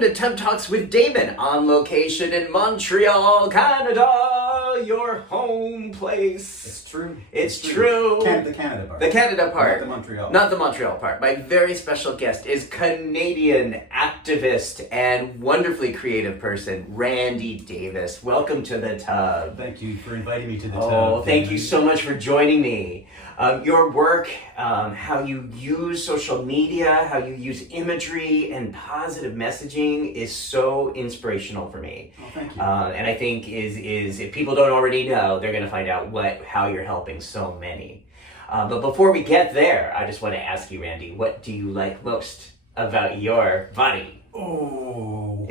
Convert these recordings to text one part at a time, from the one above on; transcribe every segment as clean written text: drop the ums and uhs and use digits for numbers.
Welcome to Temp Talks with Damon, on location in Montreal, Canada, your home place. It's true. It's true. The Canada part. The Canada part. Not the Montreal. Not the Montreal part. My very special guest is Canadian activist and wonderfully creative person, Randy Davis. Welcome to the Tub. Thank you for inviting me to the Oh, Tub. thank you so much for joining me. Your work, how you use social media, how you use imagery and positive messaging is so inspirational for me. Oh, thank you. And I think is if people don't already know, they're going to find out how you're helping so many. But before we get there, I just want to ask you, Randy, what do you like most about your body? Oh,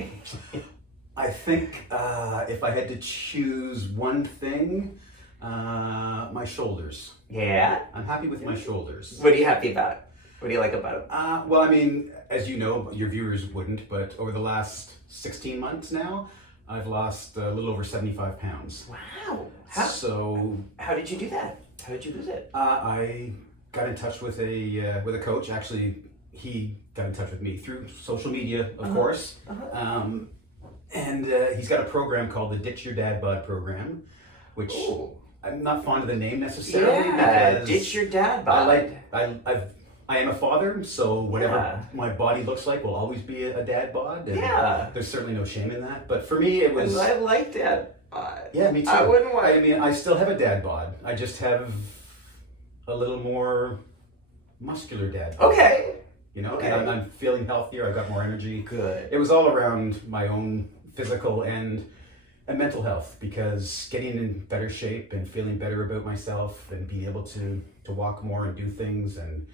I think if I had to choose one thing, my shoulders. Yeah? I'm happy with my shoulders. What are you happy about? What do you like about it? Well, I mean, as you know, your viewers wouldn't, but over the last 16 months now, I've lost a little over 75 pounds. Wow. How did you do that? How did you lose it? I got in touch with a coach. Actually, he got in touch with me through social media, of course. And he's got a program called the Ditch Your Dad Bod program, which I'm not fond of the name necessarily. Yeah, because Ditch Your Dad Bod. I am a father, so whatever my body looks like will always be a dad bod. And there's certainly no shame in that. But for me, it was. I like dad bod. Yeah, me too. I wouldn't want. I mean, I still have a dad bod. I just have a little more muscular dad bod. Okay. You know, Okay. and I'm feeling healthier. I've got more energy. Good. It was all around my own physical and mental health, because getting in better shape and feeling better about myself and being able to walk more and do things and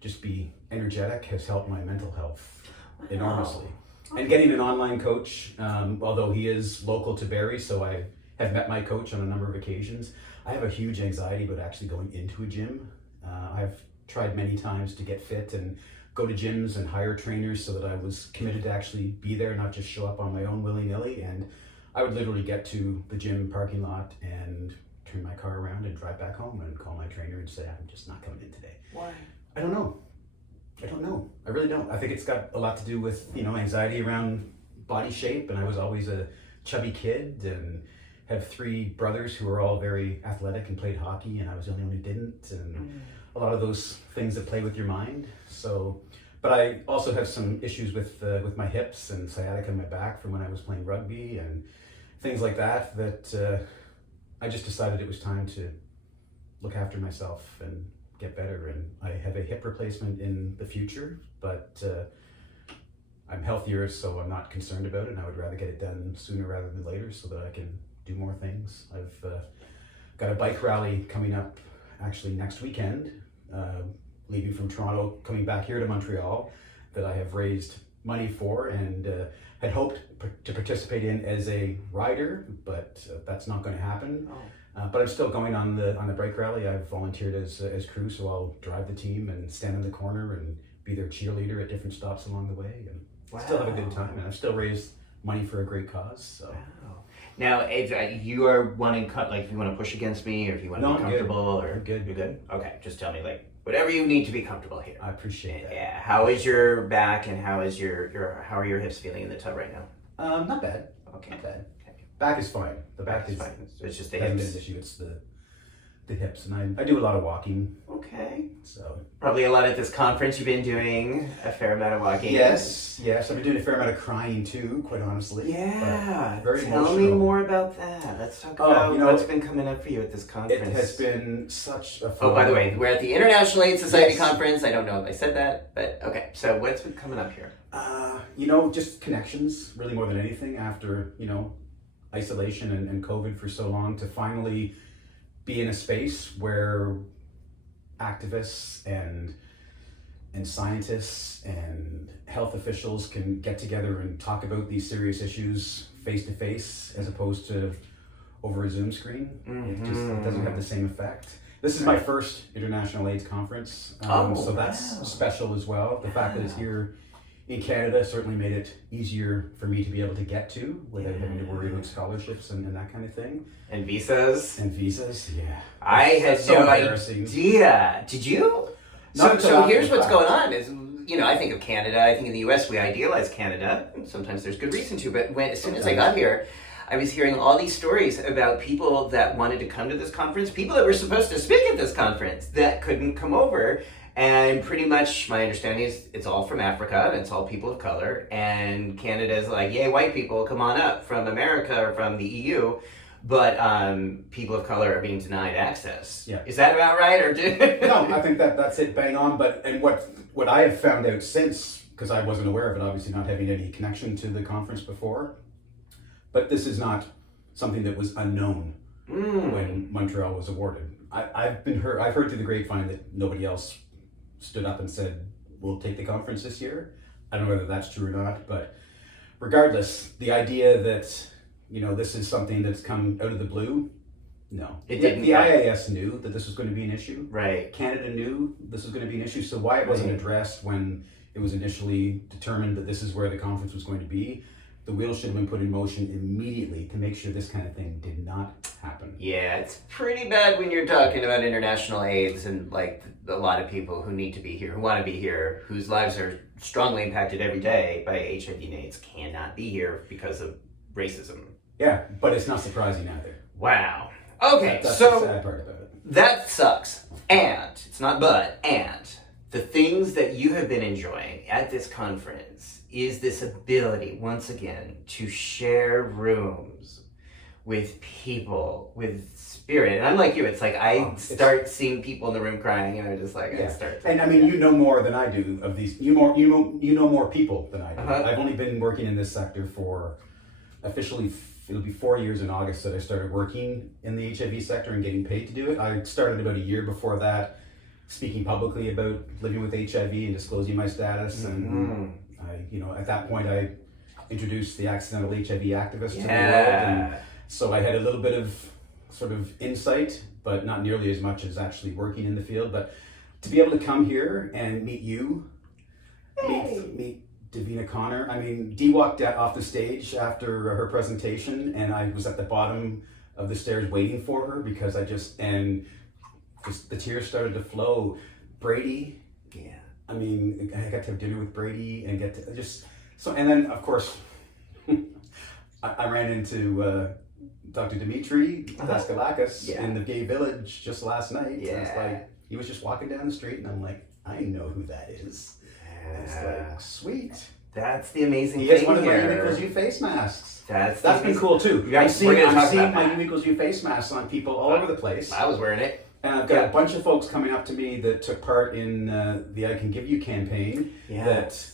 just be energetic has helped my mental health enormously. Okay. And getting an online coach, although he is local to Barrie, so I have met my coach on a number of occasions. I have a huge anxiety about actually going into a gym. I've tried many times to get fit and go to gyms and hire trainers so that I was committed to actually be there, not just show up on my own willy-nilly. And I would literally get to the gym parking lot and turn my car around and drive back home and call my trainer and say, I'm just not coming in today. Why? I don't know. I really don't. I think it's got a lot to do with, anxiety around body shape. And I was always a chubby kid and have 3 brothers who are all very athletic and played hockey, and I was the only one who didn't. And a lot of those things that play with your mind. So, but I also have some issues with my hips and sciatica in my back from when I was playing rugby and things like that, I just decided it was time to look after myself and get better. And I have a hip replacement in the future, but I'm healthier, so I'm not concerned about it, and I would rather get it done sooner rather than later so that I can do more things. I've got a bike rally coming up actually next weekend, leaving from Toronto, coming back here to Montreal, that I have raised money for and had hoped to participate in as a rider, but that's not going to happen. But I'm still going on the bike rally. I've volunteered as crew, so I'll drive the team and stand in the corner and be their cheerleader at different stops along the way, and still have a good time. And I've still raised money for a great cause. So. Wow. Now, if you are wanting if you want to push against me, or if you want to be comfortable, or good. You're good. Okay, just tell me whatever you need to be comfortable here. I appreciate that. Yeah. How is your back, and how is how are your hips feeling in the tub right now? Not bad. Okay. Not bad. Okay. Back is fine. The back is fine. So it's just the hasn't hips. been an issue. It's the hips, and I do a lot of walking. Okay. So probably a lot at this conference. You've been doing a fair amount of walking. Yes. I've been doing a fair amount of crying too, quite honestly. Yeah. Very Tell emotional. me more about that. Let's talk about what's been coming up for you at this conference. It has been such a fun. Oh, by the way, we're at the International AIDS Society Conference. I don't know if I said that, but okay. So what's been coming up here? Just connections, really more than anything, after, isolation and COVID for so long, to finally be in a space where activists and scientists and health officials can get together and talk about these serious issues face to face, as opposed to over a Zoom screen. It doesn't have the same effect. This is my first International AIDS Conference, so that's special as well. The fact that it's here in Canada certainly made it easier for me to be able to get to without having to worry about scholarships and that kind of thing. And visas? Yeah. I had no idea. Did you? So here's what's going on is I think of Canada. I think in the U.S. we idealize Canada. And sometimes there's good reason to. But as soon as I got here, I was hearing all these stories about people that wanted to come to this conference, people that were supposed to speak at this conference that couldn't come over. And pretty much my understanding is it's all from Africa, and it's all people of color. And Canada's like, yay, white people, come on up from America or from the EU. But people of color are being denied access. Yeah. Is that about right? No, I think that's it, bang on. And what I have found out since, because I wasn't aware of it, obviously not having any connection to the conference before, but this is not something that was unknown when Montreal was awarded. I've heard through the grapevine that nobody else stood up and said, we'll take the conference this year. I don't know whether that's true or not, but regardless, the idea that, this is something that's come out of the blue, no. It didn't. The IAS knew that this was going to be an issue. Right. Canada knew this was going to be an issue, so why it wasn't addressed when it was initially determined that this is where the conference was going to be, the wheels should have been put in motion immediately to make sure this kind of thing did not happen. Yeah, it's pretty bad when you're talking about international AIDS and like a lot of people who need to be here, who want to be here, whose lives are strongly impacted every day by HIV and AIDS cannot be here because of racism. Yeah, but it's not surprising either. Wow. Okay, That's so the sad part about it. that sucks. And, it's not but, and the things that you have been enjoying at this conference is this ability, once again, to share rooms with people, with spirit. And I'm like you, it's like I start seeing people in the room crying and I'm just like, I start to... And I mean, you know more than I do of these, you know more people than I do. I've only been working in this sector for officially, it'll be 4 years in August that I started working in the HIV sector and getting paid to do it. I started about a year before that, speaking publicly about living with HIV and disclosing my status. And at that point I introduced the accidental HIV activist to the world. And so I had a little bit of sort of insight, but not nearly as much as actually working in the field. But to be able to come here and meet you, meet Davina Connor. I mean, Dee walked off the stage after her presentation, and I was at the bottom of the stairs waiting for her because just the tears started to flow. Brady, I mean, I got to have dinner with Brady and and then of course, I ran into Dr. Dimitri Daskalakis in the gay village just last night. And it's like, he was just walking down the street and I'm like, I know who that is. It's like, sweet. That's the amazing thing. He has one of my U equals U face masks. That's been cool too. I'm seeing my U equals U face masks on people all over the place. I was wearing it. And I've got a bunch of folks coming up to me that took part in the I Can Give You campaign. That,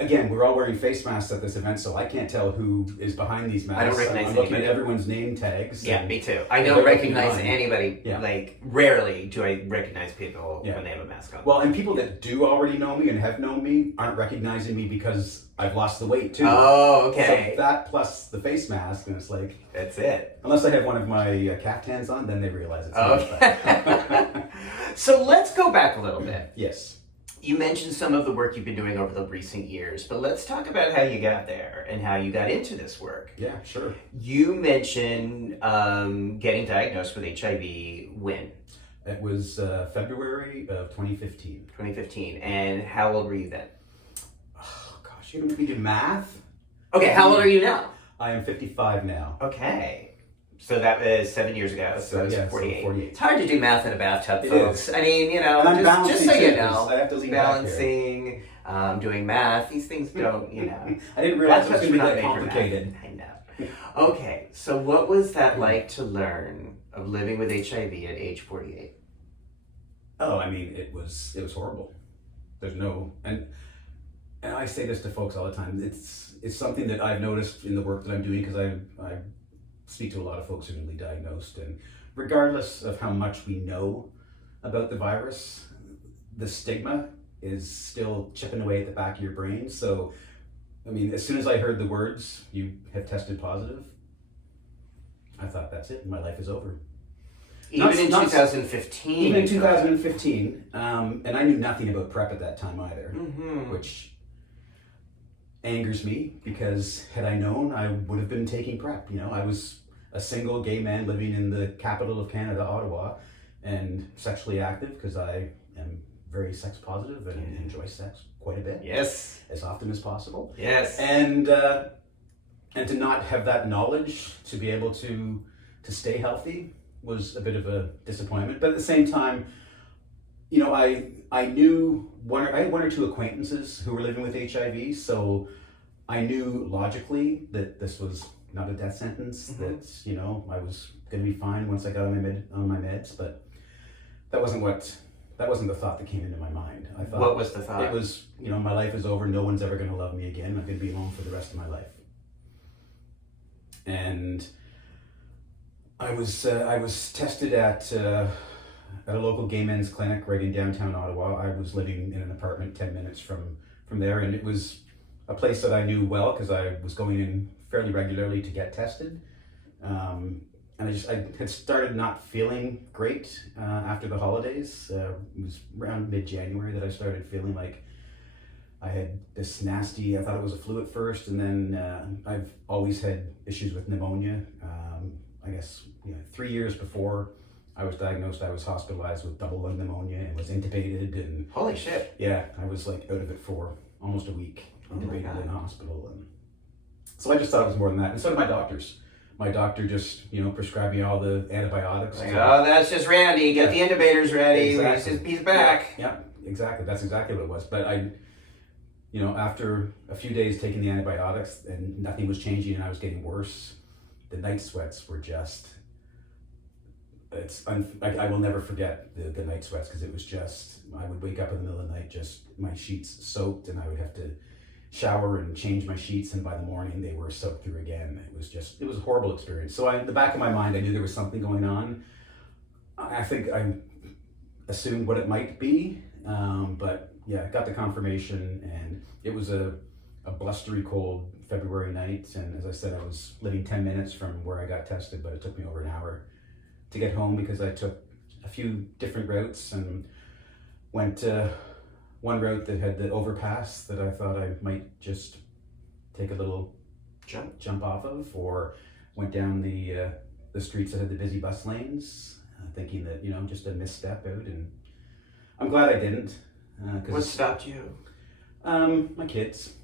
again, we're all wearing face masks at this event, so I can't tell who is behind these masks. I don't recognize I'm looking at everyone's name tags. Yeah, me too. I don't recognize anybody. Like, rarely do I recognize people when they have a mask on. Well, and people that do already know me and have known me aren't recognizing me because I've lost the weight too. Oh, okay. So that plus the face mask, and it's like... That's it. Unless I have one of my caftans on, then they realize it's okay. So let's go back a little bit. Yes. You mentioned some of the work you've been doing over the recent years, but let's talk about how you got there and how you got into this work. Yeah, sure. You mentioned getting diagnosed with HIV when? It was February of 2015. 2015. And how old were you then? Oh, gosh, we do math? Okay, how old are you now? I am 55 now. Okay. So that was 7 years ago. So yeah, 48. So 48. It's hard to do math in a bathtub, It folks. is. I mean, And I'm just so you know, I have to lean balancing, doing math, these things don't, I didn't realize it was going to be that major complicated. math. I know. Okay, so what was that like to learn of living with HIV at age 48? Oh, I mean, it was horrible. There's no, and I say this to folks all the time. It's something that I've noticed in the work that I'm doing because I speak to a lot of folks who are newly diagnosed, and regardless of how much we know about the virus, the stigma is still chipping away at the back of your brain. So, I mean, as soon as I heard the words, "You have tested positive," I thought, that's it, my life is over. Even in 2015. Even in 2015, and I knew nothing about PrEP at that time either, which angers me because had I known, I would have been taking PrEP. I was a single gay man living in the capital of Canada, Ottawa, and sexually active because I am very sex positive and enjoy sex quite a bit. Yes. As often as possible. Yes. And to not have that knowledge to be able to stay healthy was a bit of a disappointment. But at the same time, you know, I knew I had one or two acquaintances who were living with HIV, so I knew logically that this was not a death sentence, that, you know, I was going to be fine once I got on my meds, but that wasn't the thought that came into my mind. I thought, what was the thought? It was, you know, my life is over, no one's ever going to love me again, I'm going to be alone for the rest of my life. And I was tested at a local gay men's clinic right in downtown Ottawa. I was living in an apartment 10 minutes from there, and it was a place that I knew well because I was going in fairly regularly to get tested. And I had started not feeling great after the holidays. It was around mid-January that I started feeling like I had this nasty, I thought it was a flu at first, and then I've always had issues with pneumonia. I guess 3 years before I was diagnosed, I was hospitalized with double lung pneumonia and was intubated, and holy shit. Yeah, I was like out of it for almost a week, intubated in hospital. And so I just thought it was more than that. And so did my doctors. My doctor just, prescribed me all the antibiotics. Like, oh, that's just Randy. Get the intubators ready. Exactly. He's back. Yeah, exactly. That's exactly what it was. But after a few days taking the antibiotics and nothing was changing and I was getting worse, the night sweats were just, I will never forget the night sweats, because it was just, I would wake up in the middle of the night, just my sheets soaked, and I would have to shower and change my sheets, and by the morning they were soaked through again. It was a horrible experience. So in the back of my mind, I knew there was something going on. I think I assumed what it might be, but yeah, I got the confirmation, and it was a blustery cold February night, and as I said, I was living 10 minutes from where I got tested, but it took me over an hour to get home because I took a few different routes and went one route that had the overpass that I thought I might just take a little jump off of, or went down the streets that had the busy bus lanes, thinking that, just a misstep out, and I'm glad I didn't. What stopped you? My kids.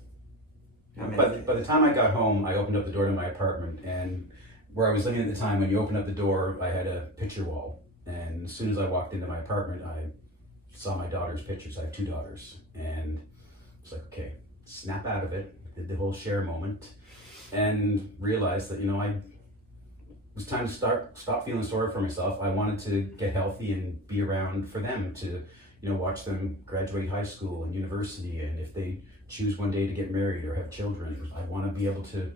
But by the time I got home, I opened up the door to my apartment, and where I was living at the time, when you open up the door, I had a picture wall. And as soon as I walked into my apartment, I saw my daughter's pictures. I have 2 daughters. And it's like, okay, snap out of it, did the whole share moment, and realized that, it was time to stop feeling sorry for myself. I wanted to get healthy and be around for them, to, watch them graduate high school and university. And if they choose one day to get married or have children, I want to be able to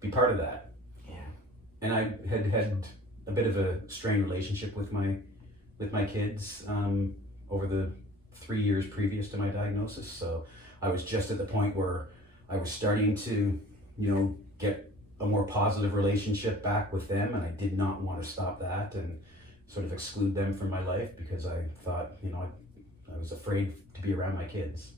be part of that. Yeah. And I had a bit of a strained relationship with my kids over the 3 years previous to my diagnosis. So I was just at the point where I was starting to, get a more positive relationship back with them, and I did not want to stop that and sort of exclude them from my life, because I thought, I was afraid to be around my kids.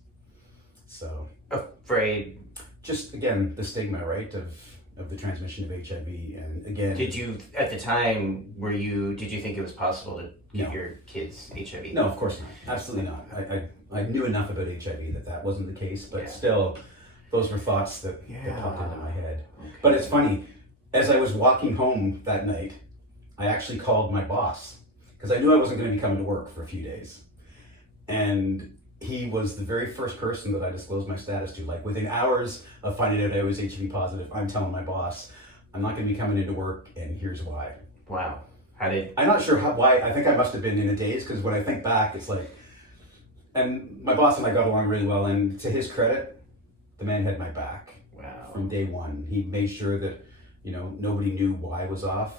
So afraid, just again, the stigma, right, of the transmission of HIV. And again, did you at the time did you think it was possible to give your kids HIV? No, of course not. Absolutely not. I knew enough about HIV that wasn't the case, but still, those were thoughts that popped into my head. Okay. But it's funny, as I was walking home that night, I actually called my boss, because I knew I wasn't going to be coming to work for a few days. And he was the very first person that I disclosed my status to. Like, within hours of finding out I was HIV positive, I'm telling my boss, I'm not going to be coming into work, and here's why. Wow. I'm not sure why. I think I must have been in a daze, because when I think back, it's like, and my boss and I got along really well, and to his credit, the man had my back. Wow. From day one. He made sure that, nobody knew why I was off.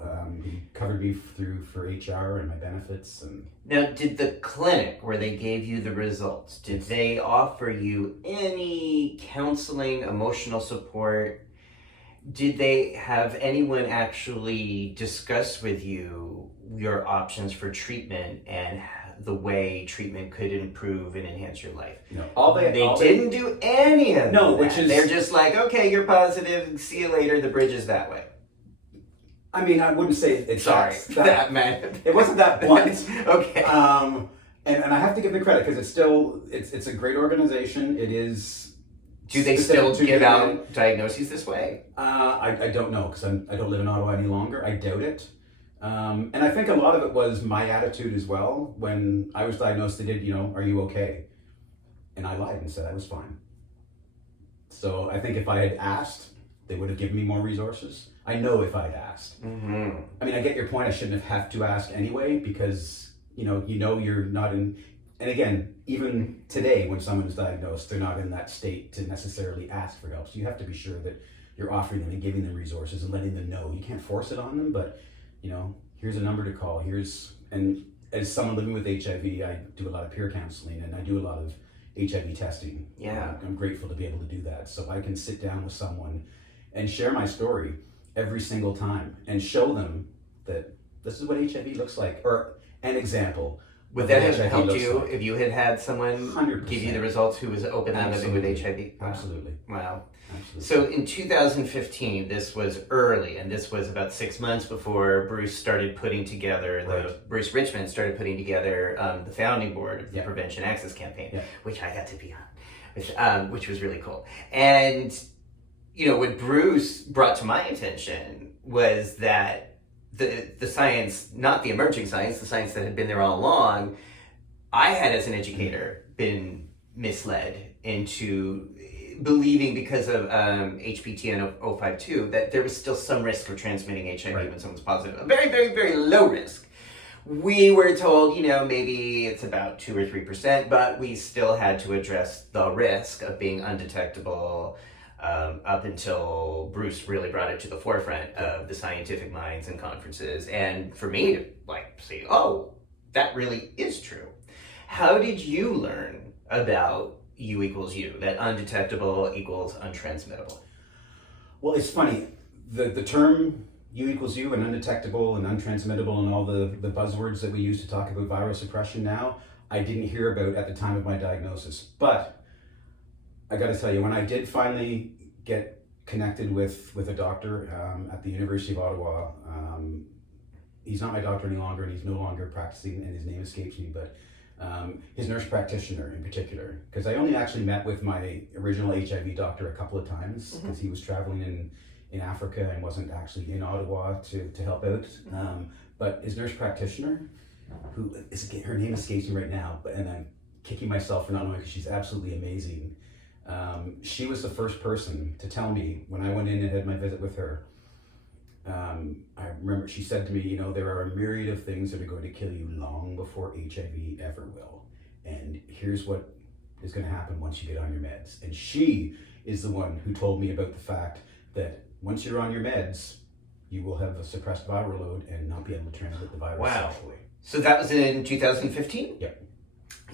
Wow. He covered me for HR and my benefits. And now, did the clinic where they gave you the results, did they offer you any counseling, emotional support? Did they have anyone actually discuss with you your options for treatment and the way treatment could improve and enhance your life? No, they didn't do any of that. No, which is, they're just like, okay, you're positive, see you later, the bridge is that way. I mean, I wouldn't say it's sorry that man. It wasn't that blunt. Okay. And I have to give them credit because it's a great organization. It is. Do they still give out diagnoses this way? I don't know because I don't live in Ottawa any longer. I doubt it. And I think a lot of it was my attitude as well. When I was diagnosed, they did, are you okay? And I lied and said I was fine. So I think if I had asked, they would have given me more resources. I know if I'd asked. Mm-hmm. I mean, I get your point. I shouldn't have had to ask anyway because, you're not in. And again, even today when someone is diagnosed, they're not in that state to necessarily ask for help. So you have to be sure that you're offering them and giving them resources and letting them know. You can't force it on them, but, here's a number to call. And as someone living with HIV, I do a lot of peer counseling and I do a lot of HIV testing. Yeah. I'm grateful to be able to do that. So I can sit down with someone and share my story every single time and show them that this is what HIV looks like, or an example. Would that have helped you if you had had someone 100%. give you the results who was open and living with HIV? Wow. Absolutely. Wow. Absolutely. So in 2015, this was early, and this was about 6 months before Bruce started putting together, Bruce Richmond started putting together the founding board of the Prevention Access Campaign, which I got to be on, which was really cool. And, what Bruce brought to my attention was that the science, not the emerging science, the science that had been there all along, I had as an educator been misled into believing because of HPTN 052 that there was still some risk for transmitting HIV when someone's positive. A very, very, very low risk. We were told, maybe it's about 2 or 3%, but we still had to address the risk of being undetectable up until Bruce really brought it to the forefront of the scientific minds and conferences. And for me to say, oh, that really is true. How did you learn about U equals U, that undetectable equals untransmittable? Well, it's funny. The term U equals U and undetectable and untransmittable and all the buzzwords that we use to talk about viral suppression now, I didn't hear about at the time of my diagnosis. But I got to tell you, when I did finally get connected with a doctor at the University of Ottawa, he's not my doctor any longer and he's no longer practicing and his name escapes me, but his nurse practitioner in particular, because I only actually met with my original HIV doctor a couple of times because he was traveling in Africa and wasn't actually in Ottawa to help out. But his nurse practitioner, her name escapes me right now, and I'm kicking myself for not knowing because she's absolutely amazing. She was the first person to tell me when I went in and had my visit with her. I remember she said to me, there are a myriad of things that are going to kill you long before HIV ever will. And here's what is going to happen once you get on your meds. And she is the one who told me about the fact that once you're on your meds, you will have a suppressed viral load and not be able to transmit the virus sexually. So that was in 2015? Yep.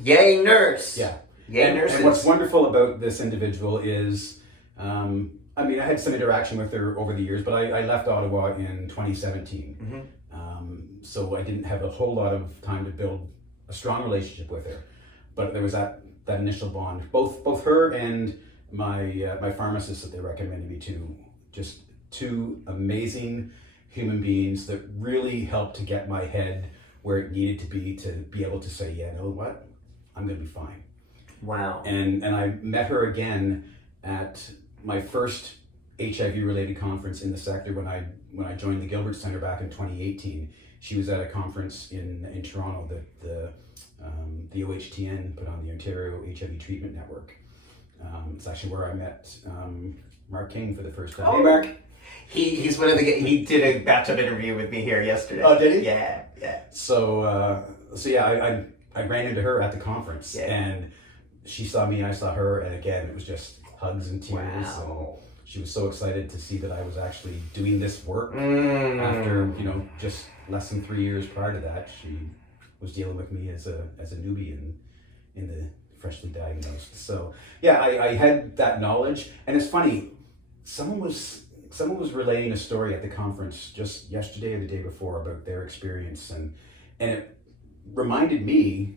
Yay, nurse! Yeah. Yay, nurses. And what's wonderful about this individual is, I had some interaction with her over the years, but I left Ottawa in 2017. So I didn't have a whole lot of time to build a strong relationship with her. But there was that initial bond. Both her and my pharmacist that they recommended me to, just two amazing human beings that really helped to get my head where it needed to be able to say, yeah, you know what? I'm going to be fine. Wow. And I met her again at my first HIV-related conference in the sector when I joined the Gilbert Center back in 2018. She was at a conference in Toronto that the OHTN put on, the Ontario HIV Treatment Network. It's actually where I met Mark King for the first time. Oh, Mark. He's one of he did a bathtub interview with me here yesterday. Oh, did he? Yeah. So yeah, I ran into her at the conference and she saw me and I saw her, and again, it was just hugs and tears. Wow. And she was so excited to see that I was actually doing this work after, just less than 3 years prior to that. She was dealing with me as a newbie in the freshly diagnosed. So yeah, I had that knowledge, and it's funny, someone was relaying a story at the conference just yesterday or the day before about their experience, and it reminded me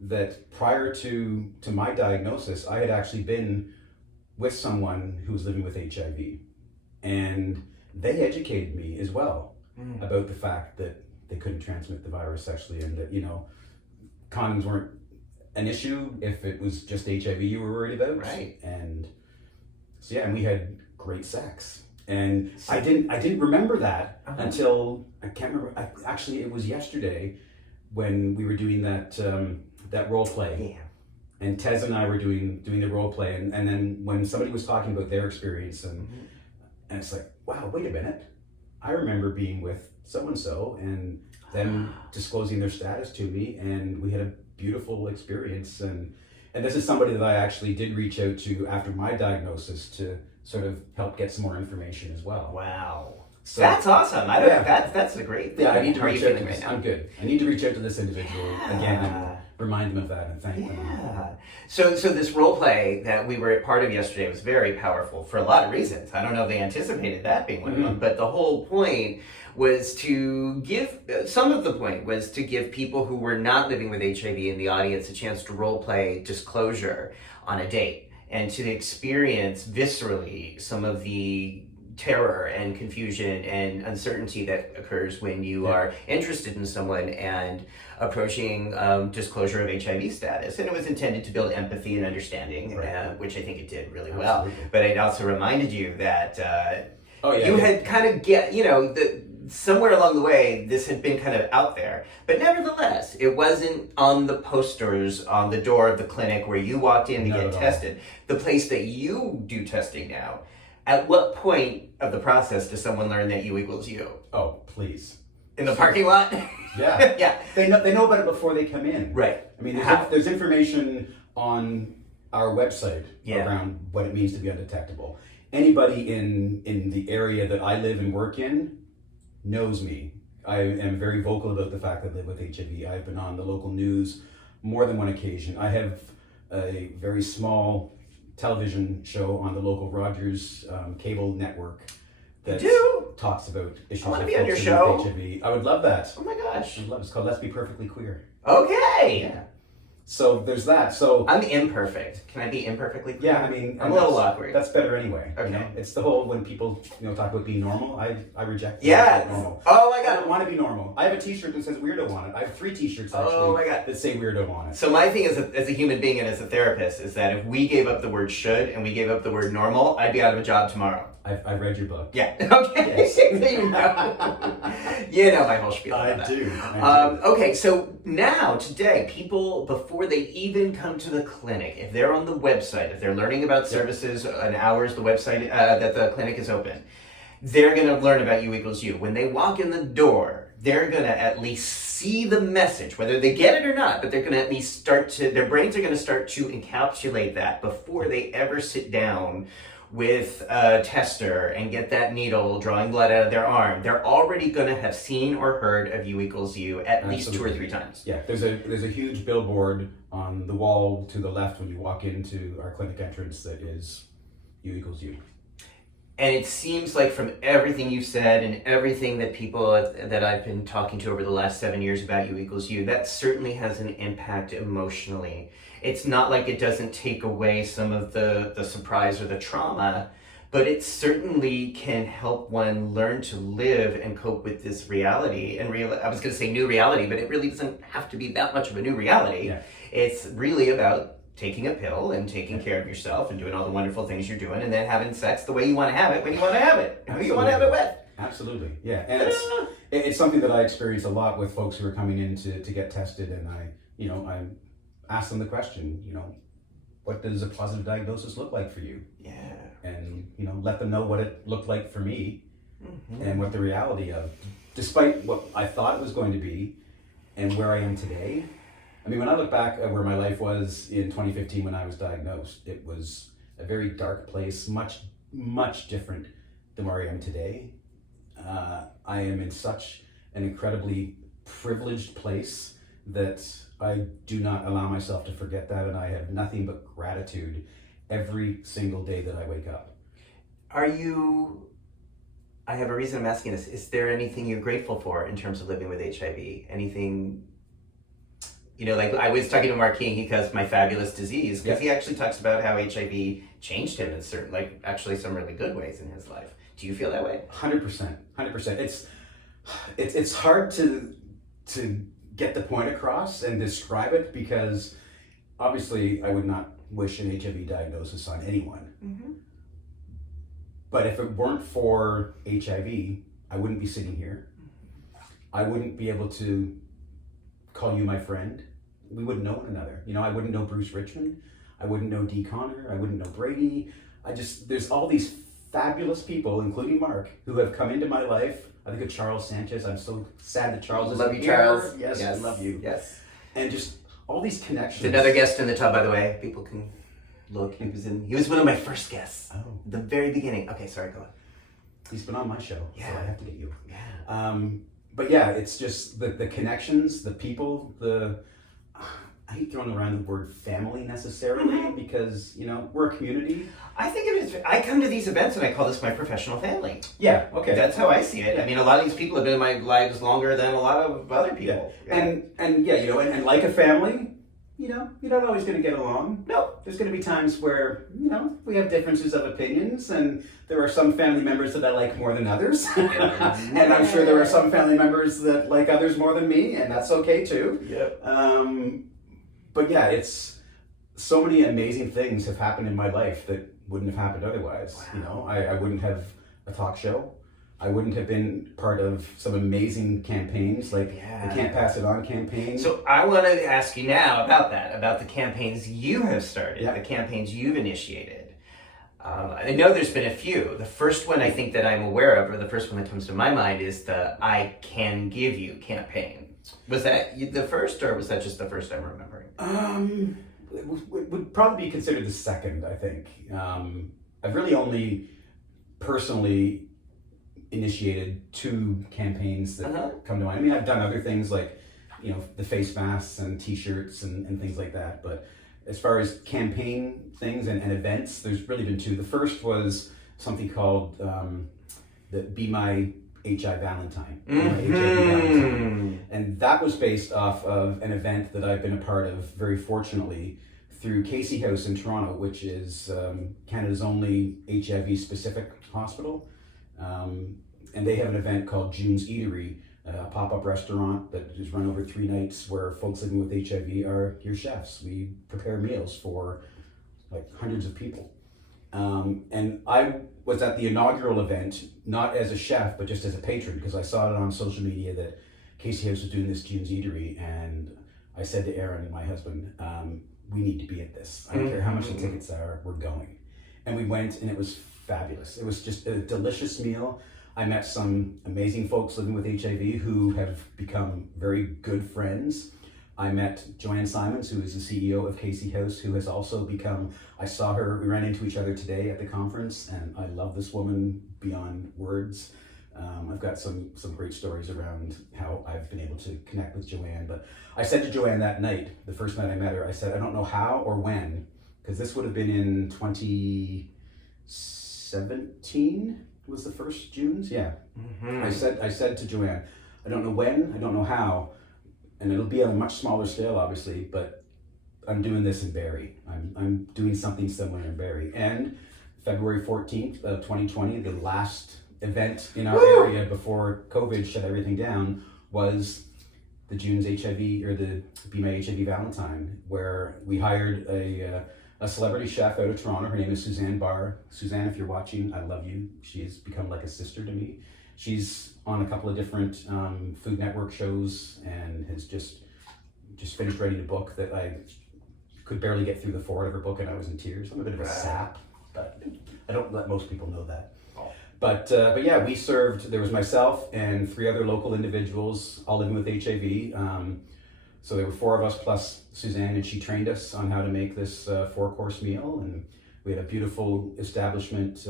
that prior to my diagnosis, I had actually been with someone who was living with HIV, and they educated me as well about the fact that they couldn't transmit the virus sexually, and that condoms weren't an issue if it was just HIV you were worried about. Right. And so yeah, and we had great sex. And I didn't remember that until I can't remember. Actually, it was yesterday when we were doing that role play. Yeah. And Tez and I were doing the role play, and then when somebody was talking about their experience, and it's like, wow, wait a minute, I remember being with so and so, and them disclosing their status to me, and we had a beautiful experience. And this is somebody that I actually did reach out to after my diagnosis to sort of help get some more information as well. Wow. So, that's awesome. That's a great thing. Yeah, I need to How are reach you out to feeling this. right now? I'm good. I need to reach out to this individual again and remind them of that and thank them. Yeah. So this role play that we were a part of yesterday was very powerful for a lot of reasons. I don't know if they anticipated that being one of them, but the whole point was to give, some of the point was to give people who were not living with HIV in the audience a chance to role play disclosure on a date and to experience viscerally some of the terror and confusion and uncertainty that occurs when you are interested in someone and approaching disclosure of HIV status. And it was intended to build empathy and understanding, which I think it did really well. But it also reminded you that you had kind of somewhere along the way, this had been kind of out there. But nevertheless, it wasn't on the posters on the door of the clinic where you walked in to get tested. The place that you do testing now. At what point of the process does someone learn that you equals you? Oh, please. In the parking lot? Yeah. Yeah. They know about it before they come in. Right. I mean, there's information on our website around what it means to be undetectable. Anybody in the area that I live and work in knows me. I am very vocal about the fact that I live with HIV. I've been on the local news more than one occasion. I have a very small television show on the local Rogers cable network that talks about issues of be on your show. HIV. I would love that. Oh my gosh. I'd love it. It's called Let's Be Perfectly Queer. Okay. Yeah. So there's that. So I'm imperfect. Can I be imperfectly clear? yeah, I mean, I'm a little awkward. That's better anyway. Okay. You know? It's the whole when people talk about being normal. I reject. Yeah. Normal. Oh my I god. don't want to be normal. I have a T-shirt that says weirdo on it. I have 3 T-shirts actually. Oh my god. That say weirdo on it. So my thing as a human being and as a therapist is that if we gave up the word should and we gave up the word normal, I'd be out of a job tomorrow. I've read your book. Yeah. Okay. Yes. You know my whole spiel. I about that. do. Okay, so now, today, people, before they even come to the clinic, if they're on the website, if they're learning about services and hours, the website that the clinic is open, they're going to learn about you equals you. When they walk in the door, they're going to at least see the message, whether they get it or not, but they're going to at least their brains are going to start to encapsulate that before they ever sit down with a tester and get that needle drawing blood out of their arm. They're already going to have seen or heard of you equals you at least 2 or 3 times. Yeah, there's a huge billboard on the wall to the left when you walk into our clinic entrance that is you equals you. And it seems like from everything you've said and everything that people that I've been talking to over the last 7 years about you equals you, that certainly has an impact emotionally. It's not like it doesn't take away some of the surprise or the trauma, but it certainly can help one learn to live and cope with this reality. And I was going to say new reality, but it really doesn't have to be that much of a new reality. Yeah. It's really about taking a pill and taking care of yourself and doing all the wonderful things you're doing and then having sex the way you want to have it when you want to have it. Who you want to have it with. Absolutely. Yeah. And it's something that I experience a lot with folks who are coming in to get tested, and I ask them the question, what does a positive diagnosis look like for you? Yeah. And let them know what it looked like for me and what the reality of, despite what I thought it was going to be and where I am today. I mean, when I look back at where my life was in 2015 when I was diagnosed, it was a very dark place, much, much different than where I am today. I am in such an incredibly privileged place that I do not allow myself to forget that, and I have nothing but gratitude every single day that I wake up. I have a reason I'm asking this. Is there anything you're grateful for in terms of living with HIV? Anything, like I was talking to Mark King, he calls My Fabulous Disease, because he actually talks about how HIV changed him in certain, actually some really good ways in his life. Do you feel that way? 100%. It's hard to get the point across and describe it, because obviously I would not wish an HIV diagnosis on anyone. Mm-hmm. But if it weren't for HIV, I wouldn't be sitting here. I wouldn't be able to call you my friend. We wouldn't know one another. You know, I wouldn't know Bruce Richmond. I wouldn't know Dee Connor. I wouldn't know Brady. There's all these fabulous people, including Mark, who have come into my life. I think of Charles Sanchez. I'm so sad that Charles isn't Love you, here. Charles. Yes, I love you. Yes. And just all these connections. Another guest in the tub, by the way. People can look. He was one of my first guests. Oh. The very beginning. Okay, sorry, go on. He's been on my show, so Yeah. I have to get you. Yeah. But yeah, it's just the connections, the people, I hate throwing around the word family necessarily, because, you know, we're a community. I think it is. I come to these events and I call this my professional family. Yeah, okay. That's how I see it. I mean, a lot of these people have been in my lives longer than a lot of other people. Yeah. And yeah, you know, and like a family, you know, you're not always going to get along. No, there's going to be times where, you know, we have differences of opinions, and there are some family members that I like more than others. And I'm sure there are some family members that like others more than me, and that's okay too. Yep. But yeah, it's so many amazing things have happened in my life that wouldn't have happened otherwise. Wow. You know, I wouldn't have a talk show. I wouldn't have been part of some amazing campaigns like the Can't Pass It On campaign. So I want to ask you now about that, about the campaigns you have started, Yeah. the campaigns you've initiated. I know there's been a few. The first one I think that I'm aware of, or the first one that comes to my mind, is the I Can Give You campaign. Was that the first, or was that just the first I'm remembering? It would probably be considered the second, I think. I've really only personally initiated 2 campaigns that come to mind. I mean, I've done other things like, you know, the face masks and t-shirts and things like that. But as far as campaign things and events, there's really been 2. The first was something called the Be My HIValentine. Mm-hmm. And that was based off of an event that I've been a part of, very fortunately, through Casey House in Toronto, which is Canada's only HIV-specific hospital. And they have an event called June's Eatery, a pop-up restaurant that is run over 3 nights, where folks living with HIV are your chefs. We prepare meals for like hundreds of people. And I was at the inaugural event, not as a chef, but just as a patron, because I saw it on social media that Casey House was doing this June's Eatery, and I said to Aaron, my husband, we need to be at this. I don't care how much the tickets are, we're going. And we went, and it was fabulous. It was just a delicious meal. I met some amazing folks living with HIV who have become very good friends. I met Joanne Simons, who is the CEO of Casey House, who has also become, I saw her, we ran into each other today at the conference, and I love this woman beyond words. I've got some great stories around how I've been able to connect with Joanne. But I said to Joanne that night, the first night I met her, I said, I don't know how or when, because this would have been in 2017 was the first June's, yeah. Mm-hmm. I said to Joanne, I don't know when, I don't know how, and it'll be on a much smaller scale, obviously, but I'm doing this in Barrie. I'm doing something similar in Barrie. And February 14th of 2020, the last event in our area before COVID shut everything down, was the June's HIV, or the Be My HIV Valentine, where we hired a celebrity chef out of Toronto. Her name is Suzanne Barr. Suzanne, if you're watching, I love you. She's become like a sister to me. She's on a couple of different Food Network shows, and has just finished writing a book that I could barely get through the foreword of her book, and I was in tears. I'm a bit of a sap, but I don't let most people know that. But yeah, we served, there was myself and 3 other local individuals, all living with HIV. So there were 4 of us plus Suzanne, and she trained us on how to make this 4-course meal. And we had a beautiful establishment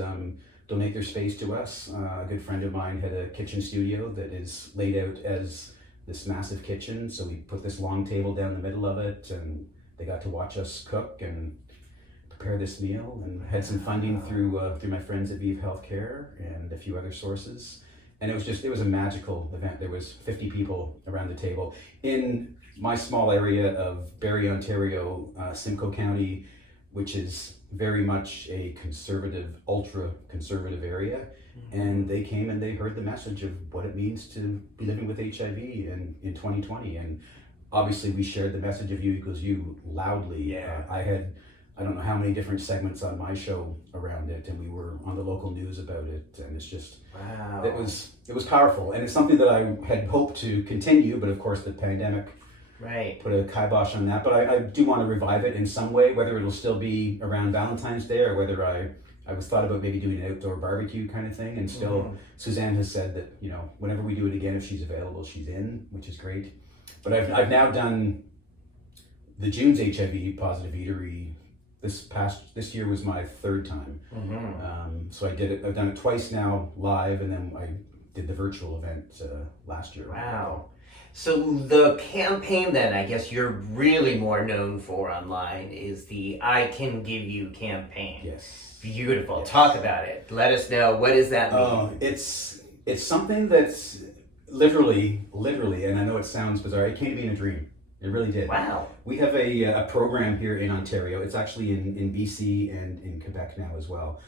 donate their space to us. A good friend of mine had a kitchen studio that is laid out as this massive kitchen. So we put this long table down the middle of it, and they got to watch us cook and prepare this meal, and had some funding through my friends at ViV Healthcare and a few other sources. And it was a magical event. There was 50 people around the table. In my small area of Barrie, Ontario, Simcoe County, which is very much a conservative, ultra conservative area. And they came and they heard the message of what it means to be living with HIV in 2020. And obviously we shared the message of U=U loudly. Yeah. I don't know how many different segments on my show around it, and we were on the local news about it, and it's just, wow. it was powerful. And it's something that I had hoped to continue, but of course the pandemic right. put a kibosh on that. But I do want to revive it in some way, whether it'll still be around Valentine's Day or whether I was thought about maybe doing an outdoor barbecue kind of thing. And still, Suzanne has said that, you know, whenever we do it again, if she's available, she's in, which is great. But I've now done the June's HIV positive eatery. This year was my third time. So I've done it twice now live, and then I did the virtual event last year. Wow. So the campaign then, I guess you're really more known for online, is the I Can Give You campaign. Yes. Beautiful. Yes. Talk about it. Let us know. What does that mean? It's something that's literally, and I know it sounds bizarre, it came to me in a dream. It really did. Wow. We have a program here in Ontario. It's actually in BC and in Quebec now as well,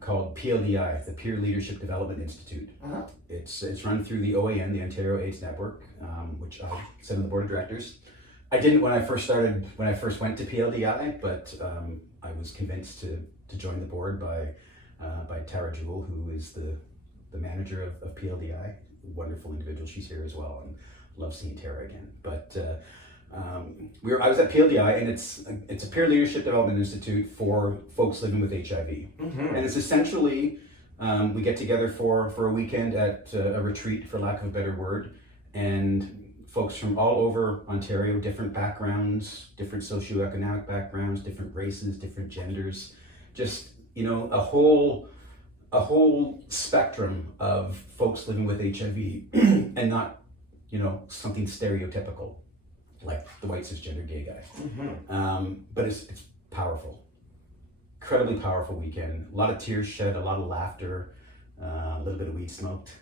called PLDI, the Peer Leadership Development Institute. It's run through the OAN, the Ontario AIDS Network, which I sit on the board of directors. I didn't when I first went to PLDI, but I was convinced to join the board by Tara Jewell, who is the manager of PLDI. Wonderful individual. She's here as well, and love seeing Tara again. But I was at PLDI, and it's a peer leadership development institute for folks living with HIV. And it's essentially we get together for a weekend at a retreat, for lack of a better word, and folks from all over Ontario, different backgrounds, different socioeconomic backgrounds, different races, different genders, just, you know, a whole spectrum of folks living with HIV, and not, you know, something stereotypical like the white cisgender gay guy. But it's powerful, incredibly powerful weekend. A lot of tears shed, a lot of laughter, a little bit of weed smoked.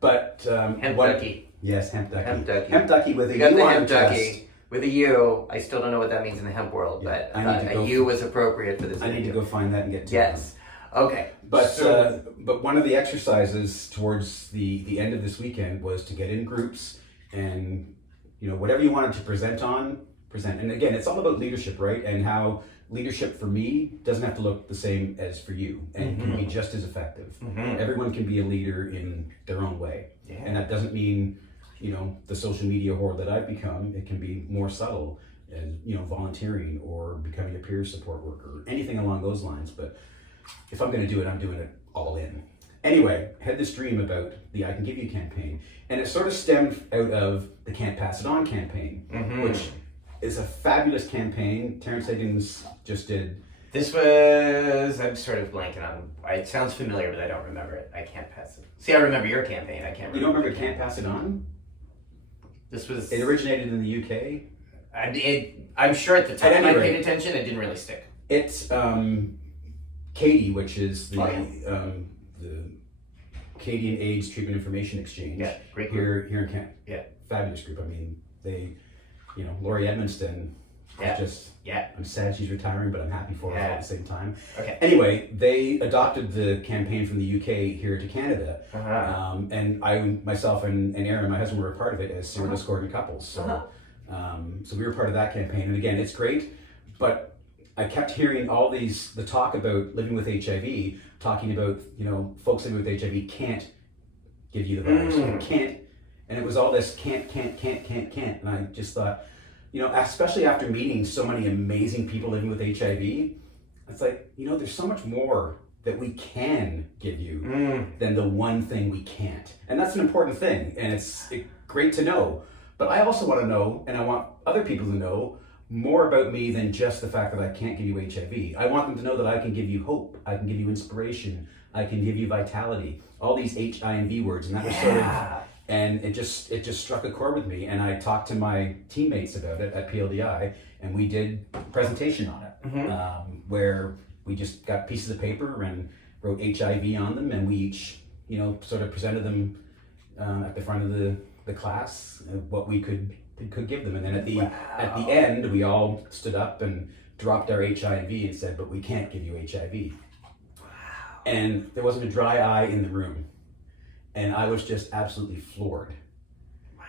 But Hemp ducky. Yes, hemp ducky. Hemp ducky. Hemp ducky with a You got U the on hemp the chest. ducky with a U. I still don't know what that means in the hemp world, Yeah, but I need to a go U was appropriate for this I need to video. go find that and get to it. Yes. Okay. But one of the exercises towards the end of this weekend was to get in groups and, you know, whatever you wanted to present. And again, it's all about leadership, right? And how leadership for me doesn't have to look the same as for you, and can be just as effective. Everyone can be a leader in their own way. Yeah. And that doesn't mean, you know, the social media whore that I've become. It can be more subtle, as, you know, volunteering or becoming a peer support worker, anything along those lines. But if I'm going to do it, I'm doing it all in. Anyway, had this dream about the I Can Give You campaign, and it sort of stemmed out of the Can't Pass It On campaign, which is a fabulous campaign. Terrence Higgins just did. This was, I'm sort of blanking on, it sounds familiar, but I don't remember it. I can't pass it. See, I remember your campaign. I can't remember. You don't remember Can't Pass It On? This was... It originated in the UK. I'm sure at the time At any I rate, paid attention, it didn't really stick. It's Katie, which is the Canadian AIDS Treatment Information Exchange. Yeah, great group. Here in Canada. Yeah. Fabulous group. I mean, they, you know, Laurie Edmonston. Yeah. I'm sad she's retiring, but I'm happy for her Yeah. at the same time. Okay. Anyway, they adopted the campaign from the UK here to Canada. And I, myself and Aaron, my husband, were a part of it as serial discordant couples. So, so we were part of that campaign. And again, it's great, but I kept hearing all the talk about living with HIV, talking about, you know, folks living with HIV can't give you the virus. Can't. And it was all this can't. And I just thought, you know, especially after meeting so many amazing people living with HIV, it's like, you know, there's so much more that we can give you than the one thing we can't. And that's an important thing, and it's great to know. But I also want to know, and I want other people to know, more about me than just the fact that I can't give you HIV. I want them to know that I can give you hope, I can give you inspiration, I can give you vitality, all these H, I, and V words. And that was sort of... And it just struck a chord with me, and I talked to my teammates about it at PLDI, and we did a presentation on it, where we just got pieces of paper and wrote HIV on them, and we each, you know, sort of presented them at the front of the class, what we could give them, and then at the end we all stood up and dropped our HIV and said, but we can't give you HIV. And there wasn't a dry eye in the room. And I was just absolutely floored. Wow.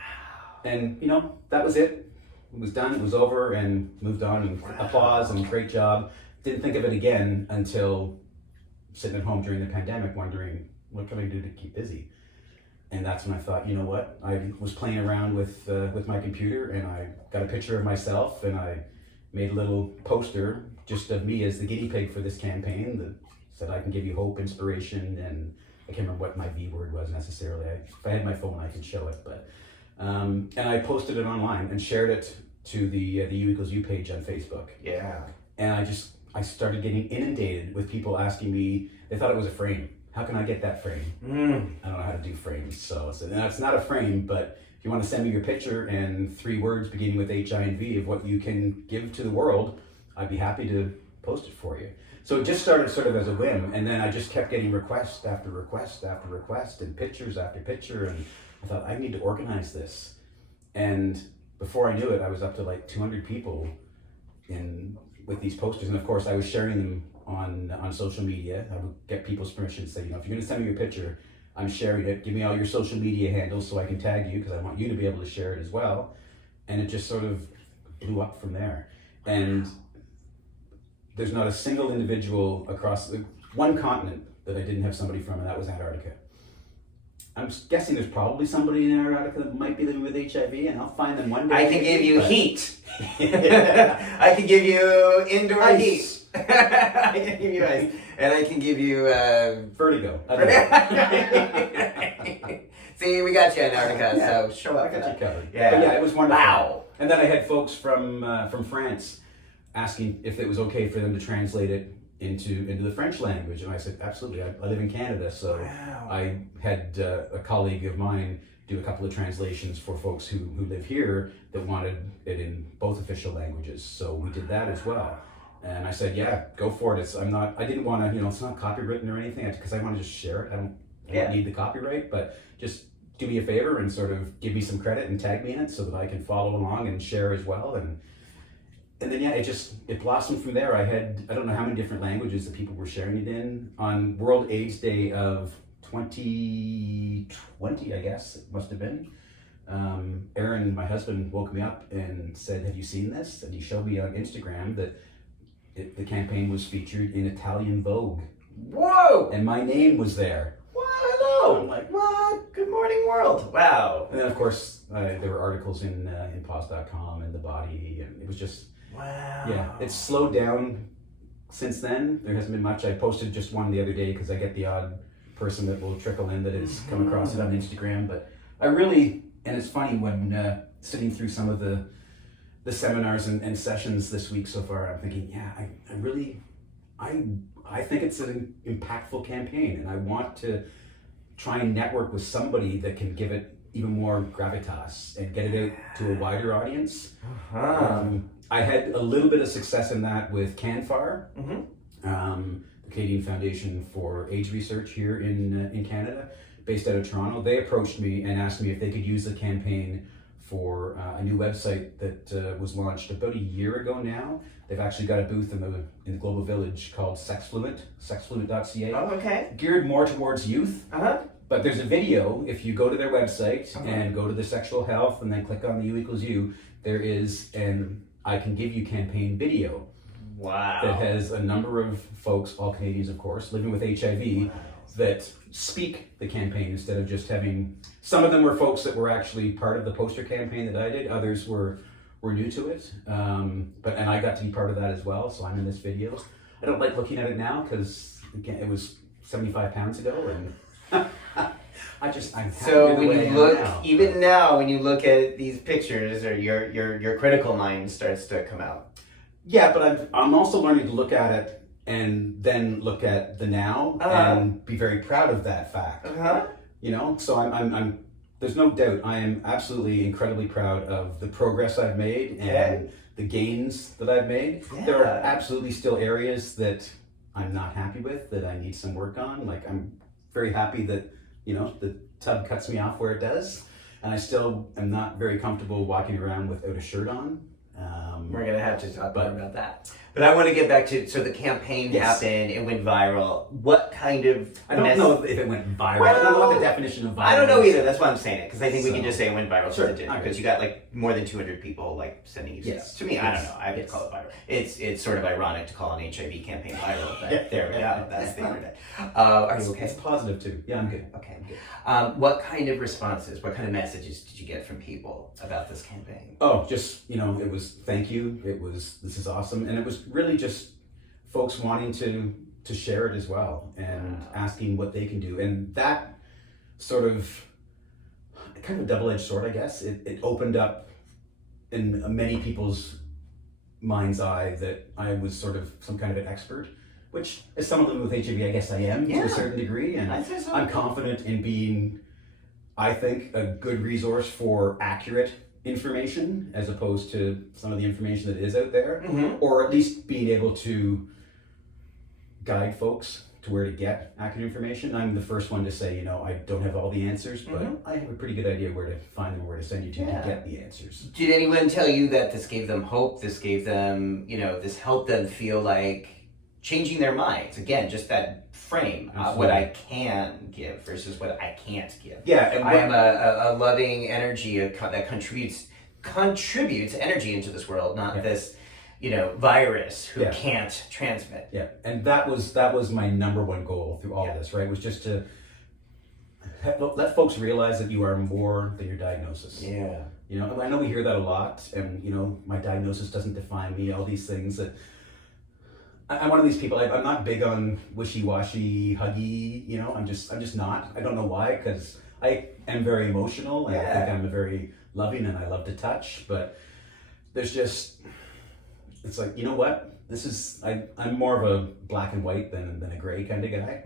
And, you know, that was it. It was done, it was over, and moved on, and applause and great job. Didn't think of it again until sitting at home during the pandemic wondering, what can I do to keep busy? And that's when I thought, you know what? I was playing around with my computer, and I got a picture of myself, and I made a little poster just of me as the guinea pig for this campaign that said, I can give you hope, inspiration, and I can't remember what my V word was necessarily. If I had my phone, I could show it, but and I posted it online and shared it to the U=U page on Facebook. Yeah. And I started getting inundated with people asking me, they thought it was a frame. How can I get that frame? I don't know how to do frames. So I said, no, it's not a frame, but if you want to send me your picture and 3 words beginning with HIV of what you can give to the world, I'd be happy to post it for you. So it just started sort of as a whim, and then I just kept getting request after request after request, and pictures after picture, and I thought, I need to organize this. And before I knew it, I was up to like 200 people with these posters, and of course I was sharing them on social media. I would get people's permission to say, you know, if you're gonna send me your picture, I'm sharing it. Give me all your social media handles so I can tag you, because I want you to be able to share it as well. And it just sort of blew up from there. And there's not a single individual across one continent that I didn't have somebody from, and that was Antarctica. I'm guessing there's probably somebody in Antarctica that might be living with HIV, and I'll find them one day. I can give you heat. I can give you indoor Ice. heat. I can give you ice. And I can give you vertigo. See, we got you, Antarctica, Yeah, so show up. I got you covered. Yeah. But yeah, it was wonderful. Wow. And then I had folks from France asking if it was okay for them to translate it into the French language, and I said absolutely. I live in Canada, so Wow. I had a colleague of mine do a couple of translations for folks who live here that wanted it in both official languages. So we did that as well. And I said, yeah, go for it. I didn't want to, it's not copywritten or anything, because I want to just share it. I don't need the copyright, but just do me a favor and sort of give me some credit and tag me in it so that I can follow along and share as well. And then, yeah, it blossomed from there. I don't know how many different languages that people were sharing it in. On World AIDS Day of 2020, I guess it must have been, Aaron, my husband, woke me up and said, have you seen this? And he showed me on Instagram that the campaign was featured in Italian Vogue. Whoa! And my name was there. What? Hello! I'm like, what? Good morning, world. Wow. And then, of course, there were articles in pause.com and The Body, and it was just, wow. yeah, it's slowed down since then. There hasn't been much. I posted just one the other day because I get the odd person that will trickle in that has come across it on Instagram. But I really, and it's funny when sitting through some of the seminars and sessions this week so far, I'm thinking, yeah, I think it's an impactful campaign, and I want to try and network with somebody that can give it even more gravitas and get it out to a wider audience. I had a little bit of success in that with CanFAR, the Canadian Foundation for AIDS Research here in Canada, based out of Toronto. They approached me and asked me if they could use the campaign for a new website that was launched about a year ago now. They've actually got a booth in the Global Village called SexFluent, sexfluent.ca. Oh, okay. Geared more towards youth. But there's a video, if you go to their website and go to the sexual health and then click on the U=U, there is an I Can Give You campaign video. Wow. That has a number of folks, all Canadians of course, living with HIV, that speak the campaign instead of just having, some of them were folks that were actually part of the poster campaign that I did, others were new to it, and I got to be part of that as well, so I'm in this video. I don't like looking at it now because again, it was 75 pounds ago, and I'm happy so with the when way you I am look, now. even now, when you look at these pictures, or your critical mind starts to come out. Yeah, but I'm also learning to look at it and then look at the now and be very proud of that fact. So I'm there's no doubt I am absolutely incredibly proud of the progress I've made and the gains that I've made. Yeah. There are absolutely still areas that I'm not happy with, that I need some work on. Like, I'm very happy that, the tub cuts me off where it does, and I still am not very comfortable walking around without a shirt on. We're going to have to talk more about that. But I want to get back to, so the campaign happened, it went viral. What kind of... I don't know if it went viral. Well, I don't know what the definition of viral I don't know is. either, that's why I'm saying it. Because I think we can just say it went viral. Sure. It did, because you got like more than 200 people like sending you stuff. To me, I don't know. I would call it viral. It's sort of ironic to call an HIV campaign viral. But there we go. That's the internet. Are you okay? It's positive too. Yeah, I'm good. Okay, I'm good. What kind of responses, what kind of messages did you get from people about this campaign? Oh, just, it was thank you. It was, this is awesome. And it was really just folks wanting to share it as well and asking what they can do. And that sort of, kind of a double-edged sword, I guess. It opened up in many people's mind's eye that I was sort of some kind of an expert, which as someone living with HIV, I guess I am to a certain degree. And I'd say so. I'm confident in being, I think, a good resource for accurate information as opposed to some of the information that is out there, or at least being able to guide folks to where to get accurate information. I'm the first one to say, I don't have all the answers, but I have a pretty good idea where to find them, where to send you to get the answers. Did anyone tell you that this gave them hope? This gave them, this helped them feel like changing their minds? Again, just that frame, what I can give versus what I can't give. Yeah, and I am a loving energy that contributes energy into this world, not this, virus who can't transmit. Yeah, and that was my number one goal through all of this, right? Was just to let folks realize that you are more than your diagnosis. Yeah. I know we hear that a lot, and my diagnosis doesn't define me. All these things that I'm one of these people. I'm not big on wishy-washy, huggy. I'm just not. I don't know why, because I am very emotional, and I think I'm very loving, and I love to touch. But there's just, it's like, what? This is I'm more of a black and white than a gray kind of guy.